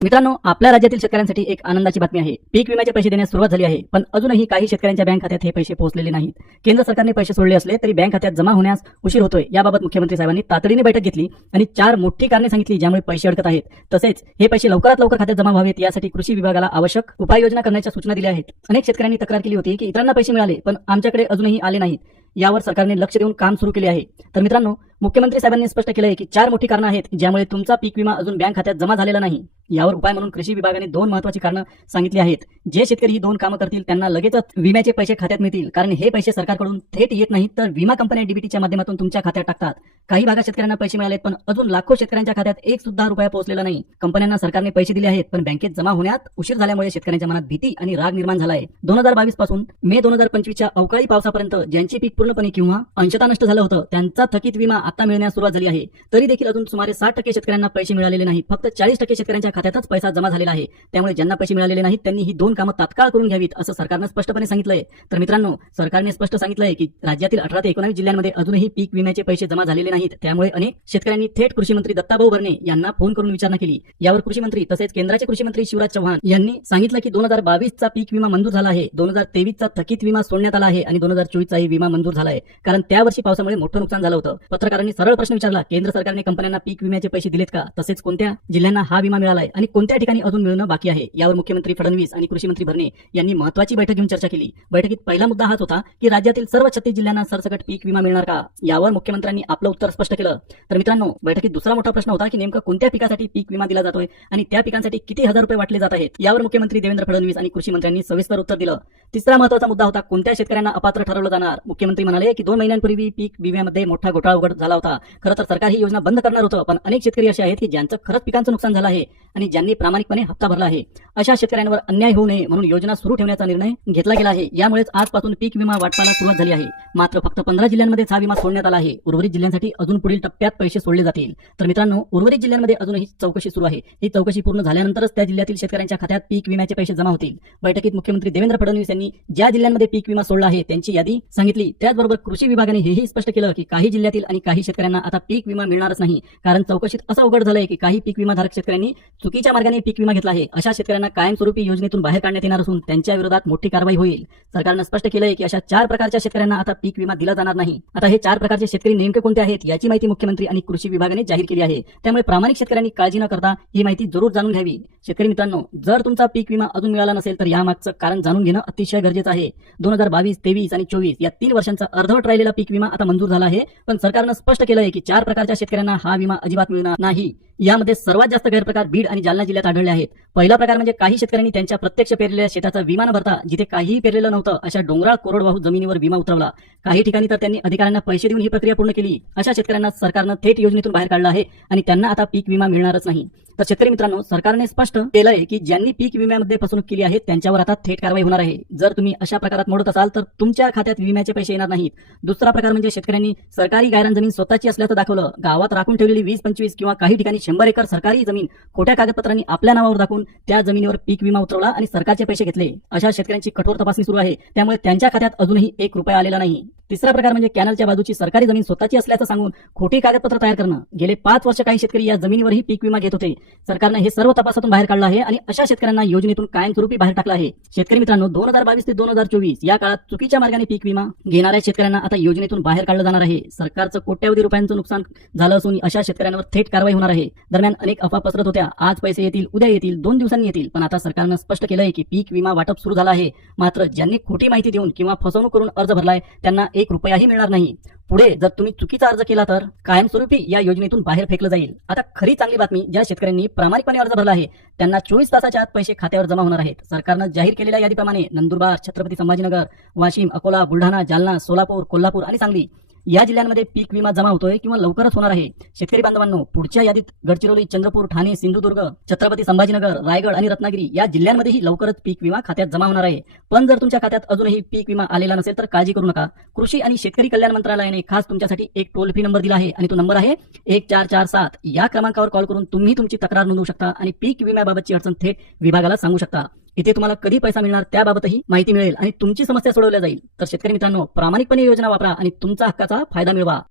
मित्रांनो, आपल्या राज्यातील शेतकऱ्यांसाठी एक आनंदाची बातमी आहे. पीक विम्याचे पैसे देण्यास सुरुवात झाली आहे, पण अजूनही काही शेतकऱ्यांच्या बँक खात्यात हे पैसे पोहोचलेले नाहीत. केंद्र सरकारने पैसे सोडले असले तरी बँक खात्यात जमा होण्यास उशीर होतोय. याबाबत मुख्यमंत्री साहेबांनी तातडीने बैठक घेतली आणि 4 मोठी कारणे सांगितली ज्यामुळे पैसे अडकत आहेत. तसेच हे पैसे लवकरात लवकर खात्यात जमा व्हावेत यासाठी कृषी विभागाला आवश्यक उपाययोजना करण्याच्या सूचना दिल्या आहेत. अनेक शेतकऱ्यांनी तक्रार केली होती की इतरांना पैसे मिळाले पण आमच्याकडे अजूनही आले नाहीत. यावर सरकारने लक्ष देऊन काम सुरू केले आहे. तर मित्रांनो, मुख्यमंत्री साहेबांनी स्पष्ट केलं आहे की 4 मोठी कारणं आहेत ज्यामुळे तुमचा पीक विमा अजून बँक खात्यात जमा झालेला नाही. यावर उपाय म्हणून कृषी विभागाने 2 महत्त्वाची कारणं सांगितली आहेत. जे शेतकरी ही 2 कामं करतील त्यांना लगेचच विम्याचे पैसे खात्यात मिळतील, कारण हे पैसे सरकारकडून थेट येत नाहीत तर विमा कंपन्या डीबीटीच्या माध्यमातून तुमच्या खात्यात टाकतात. काही भागात शेतकऱ्यांना पैसे मिळालेत पण अजून लाखो शेतकऱ्यांच्या खात्यात एक सुद्धा रुपया पोहोचलेला नाही. कंपन्यांना सरकारने पैसे दिले आहेत पण बँकेत जमा होण्यात उशीर झाल्यामुळे शेतकऱ्यांच्या मनात भीती आणि राग निर्माण झाला आहे. 2022 पासून मे 2025च्या अवकाळी पावसापर्यंत ज्यांचे पीक पूर्णपणे किंवा अंशतः नष्ट झालं होतं त्यांचा थकीत विमा आता मिळण्यास सुरुवात झाली आहे. तरी देखील अजून सुमारे 60% शेतकऱ्यांना पैसे मिळालेले नाहीत. फक्त 40% शेतकऱ्यांच्या खात्यातच पैसा जमा झालेला आहे. त्यामुळे ज्यांना पैसे मिळालेले नाहीत त्यांनी ही 2 कामं तात्काळ करून घ्यावीत असं सरकारनं स्पष्टपणे सांगितलंय. तर मित्रांनो, सरकारने स्पष्ट सांगितलंय की राज्यातील 18 ते 19 जिल्ह्यांमध्ये अजूनही पीक विम्याचे पैसे जमा झालेले नाहीत. त्यामुळे अनेक शेतकऱ्यांनी थेट कृषी मंत्री दत्ताभाऊ भरणे यांना फोन करून विचारणा केली. यावर कृषी मंत्री तसेच केंद्राचे कृषी मंत्री शिवराज चव्हाण यांनी सांगितलं की 2022चा पीक विमा मंजूर झाला आहे, 2023चा थकीत विमा सोडण्यात आला आहे आणि 2024चाही विमा मंजूर झाला आहे, कारण त्या वर्षी पावसामुळे मोठं नुकसान झालं होतं. पत्रकारांनी सरळ प्रश्न विचारला, केंद्र सरकारने कंपन्यांना पीक विम्याचे पैसे दिलेत का? तसेच कोणत्या जिल्ह्यांना हा विमा मिळालाय आणि कोणत्या ठिकाणी अजून मिळणं बाकी आहे? यावर मुख्यमंत्री फडणवीस आणि कृषी मंत्री भरणे यांनी महत्त्वाची बैठक घेऊन चर्चा केली. बैठकीत पहिला मुद्दा हाच होता की राज्यातील सर्व 36 जिल्ह्यांना सरसकट पीक विमा मिळणार का? यावर मुख्यमंत्र्यांनी आपलं उत्तर स्पष्ट केलं. तर मित्रांनो, बैठकीत दुसरा मोठा प्रश्न होता की नेमकं कोणत्या पिकासाठी पीक विमा दिला जातोय आणि त्या पिकांसाठी किती हजार रुपये वाटले जात आहेत? यावर मुख्यमंत्री देवेंद्र फडणवीस आणि कृषी मंत्र्यांनी सविस्तर उत्तर दिलं. तिसरा महत्त्वाचा मुद्दा होता कोणत्या शेतकऱ्यांना अपात्र ठरवलं जाणार. मुख्यमंत्री म्हणाले की 2 महिन्यांपूर्वी पीक विम्यामध्ये मोठा घोटाळा उघड झाला होता. खरं तर सरकार ही योजना बंद करणार होतं, पण अनेक शेतकरी असे आहेत की ज्यांचं खरंच पिकांचं नुकसान झालं आहे आणि ज्यांनी प्रामाणिकपणे हप्ता भरला आहे. अशा शेतकऱ्यांवर अन्याय होऊ नये म्हणून योजना सुरू ठेवण्याचा निर्णय घेतला गेला आहे. यामुळेच आजपासून पीक विमा वाटपाला सुरुवात झाली आहे. मात्र फक्त 15 जिल्ह्यांमध्येच हा विमा सोडण्यात आला आहे. उर्वरित जिल्ह्यांसाठी अजून पुढील टप्प्यात पैसे सोडले जातील. तर मित्रांनो, उर्वरित जिल्ह्यांमध्ये अजूनही चौकशी सुरू आहे. ही चौकशी पूर्ण झाल्यानंतरच त्या जिल्ह्यातील शेतकऱ्यांच्या खात्यात पीक विम्याचे पैसे जमा होतील. बैठकीत मुख्यमंत्री देवेंद्र फडणवीस यांनी ज्या जिल्ह्यांमध्ये पीक विमा सोडला आहे त्यांची यादी सांगितली. त्याचबरोबर कृषी विभागाने हेही स्पष्ट केलं की काही जिल्ह्यातील आणि काही शेतकऱ्यांना आता पीक विमा मिळणारच नाही, कारण चौकशीत असं उघड झालंय की काही पीक विमाधारक शेतकऱ्यांनी चुकीच्या मार्गाने पीक विमा घेतला आहे. अशा शेतकऱ्यांना कायमस्वरूपी योजनेतून बाहेर काढण्यात येणार असून त्यांच्या विरोधात मोठी कारवाई होईल. सरकारनं स्पष्ट केलंय की अशा 4 प्रकारच्या शेतकऱ्यांना आता पीक विमा दिला जाणार नाही. आता हे 4 प्रकारचे शेतकरी नेमके कोणते आहेत याची माहिती मुख्यमंत्री आणि कृषी विभागाने जाहीर केली आहे. त्यामुळे प्रामाणिक शेतकऱ्यांनी काळजी न करता ही माहिती जरूर जाणून घ्यावी. शेतकरी मित्रांनो, जर तुमचा पीक विमा अजून मिळाला नसेल तर यामागचं कारण जाणून घेणं अतिशय गरजेचं आहे. 2022, 23 आणि 24 या 3 वर्षांचा अर्धवट राहिलेला पीक विमा आता मंजूर झाला आहे, पण सरकारनं स्पष्ट केलंय की 4 प्रकारच्या शेतकऱ्यांना हा विमा अजिबात मिळणार नाही. यामध्ये सर्वात जास्त गैरप्रकार बीड आणि जालना जिल्ह्यात आढळले आहेत. पहिला प्रकार म्हणजे काही शेतकऱ्यांनी त्यांच्या प्रत्यक्ष पेरलेल्या शेताचा विमा न भरता जिथे काहीही पेरलेलं नव्हतं अशा डोंगराळ कोरडवाहू जमिनीवर विमा उतरवला. काही ठिकाणी तर त्यांनी अधिकाऱ्यांना पैसे देऊन ही प्रक्रिया पूर्ण केली. अशा शेतकऱ्यांना सरकारनं थेट योजनेतून बाहेर काढलं आहे आणि त्यांना आता पीक विमा मिळणारच नाही. तर शेतकरी मित्रांनो, सरकारने स्पष्ट केलंय की ज्यांनी पीक विम्यामध्ये फसवणूक केली आहे त्यांच्यावर आता थेट कारवाई होणार आहे. जर तुम्ही अशा प्रकारात मोडत असाल तर तुमच्या खात्यात विम्याचे पैसे येणार नाहीत. दुसरा प्रकार म्हणजे शेतकऱ्यांनी सरकारी गायरान जमीन स्वतःची असल्याचं दाखवलं. गावात राखून ठेवलेली 20-25 किंवा काही ठिकाणी 100 एकर सरकारी जमीन खोट्या कागदपत्रांनी आपल्या नावावर दाखवून त्या जमिनीवर पीक विमा उतरवला आणि सरकारचे पैसे घेतले. अशा शेतकऱ्यांची कठोर तपासणी सुरू आहे. त्यामुळे त्यांच्या खात्यात अजूनही 1 रुपया आलेला नाही. तिसरा प्रकार म्हणजे कॅनलच्या बाजूची सरकारी जमीन स्वतःची असल्याचं सांगून खोटी कागदपत्र तयार करणं. गेले 5 वर्ष काही शेतकरी या जमिनीवरही पीक विमा घेत होते. सरकारने हे सर्व तपासातून बाहेर काढलं आहे आणि अशा शेतकऱ्यांना योजनेतून कायमस्वरूपी बाहेर टाकलं आहे. शेतकरी मित्रांनो, 2022 ते 2024 या काळात चुकीच्या मार्गाने पीक विमा घेणाऱ्या शेतकऱ्यांना आता योजनेतून बाहेर काढलं जाणार आहे. सरकारचं कोट्यवधी रुपयांचं नुकसान झालं असून अशा शेतकऱ्यांवर थेट कारवाई होणार आहे. दरम्यान अनेक अफवा पसरत होत्या, आज पैसे येतील, उद्या येतील, 2 दिवसांनी येतील, पण आता सरकारनं स्पष्ट केलंय की पीक विमा वाटप सुरू झालं आहे. मात्र ज्यांनी खोटी माहिती देऊन किंवा फसवणूक करून अर्ज भरलाय त्यांना 1 रुपयाही मिळणार नाही. पुढे जर तुम्ही चुकीचा अर्ज केला तर कायमस्वरूपी या योजनेतून बाहेर फेकलं जाईल. आता खरी चांगली बातमी, ज्या शेतकऱ्यांनी प्रामाणिकपणे अर्ज भरला आहे त्यांना 24 तासाच्या आत पैसे खात्यावर जमा होणार आहेत. सरकारनं जाहीर केलेल्या यादीप्रमाणे नंदुरबार, छत्रपती संभाजीनगर, वाशिम, अकोला, बुलढाणा, जालना, सोलापूर, कोल्हापूर आणि सांगली या जिल्ह्यांमध्ये पीक विमा जमा होतोय किंवा लवकरच होणार आहे. शेतकरी बांधवांनो, पुढच्या यादीत गडचिरोली, चंद्रपूर, ठाणे, सिंधुदुर्ग, छत्रपती संभाजीनगर, रायगड आणि रत्नागिरी या जिल्ह्यांमध्येही लवकरच पीक विमा खात्यात जमा होणार आहे. पण जर तुमच्या खात्यात अजूनही पीक विमा आलेला नसेल तर काळजी करू नका. कृषी आणि शेतकरी कल्याण मंत्रालयाने खास तुमच्यासाठी एक टोल फ्री नंबर दिला आहे आणि तो नंबर आहे 1447. या क्रमांकावर कॉल करून तुम्ही तुमची तक्रार नोंदवू शकता आणि पीक विम्याबाबतची अडचण थेट विभागाला सांगू शकता. इथे तुम्हाला कधी पैसा मिळणार त्याबाबतही माहिती मिळेल आणि तुमची समस्या सोडवल्या जाईल. तर शेतकरी मित्रांनो, प्रामाणिकपणे योजना वापरा आणि तुमचा हक्काचा फायदा मिळवा.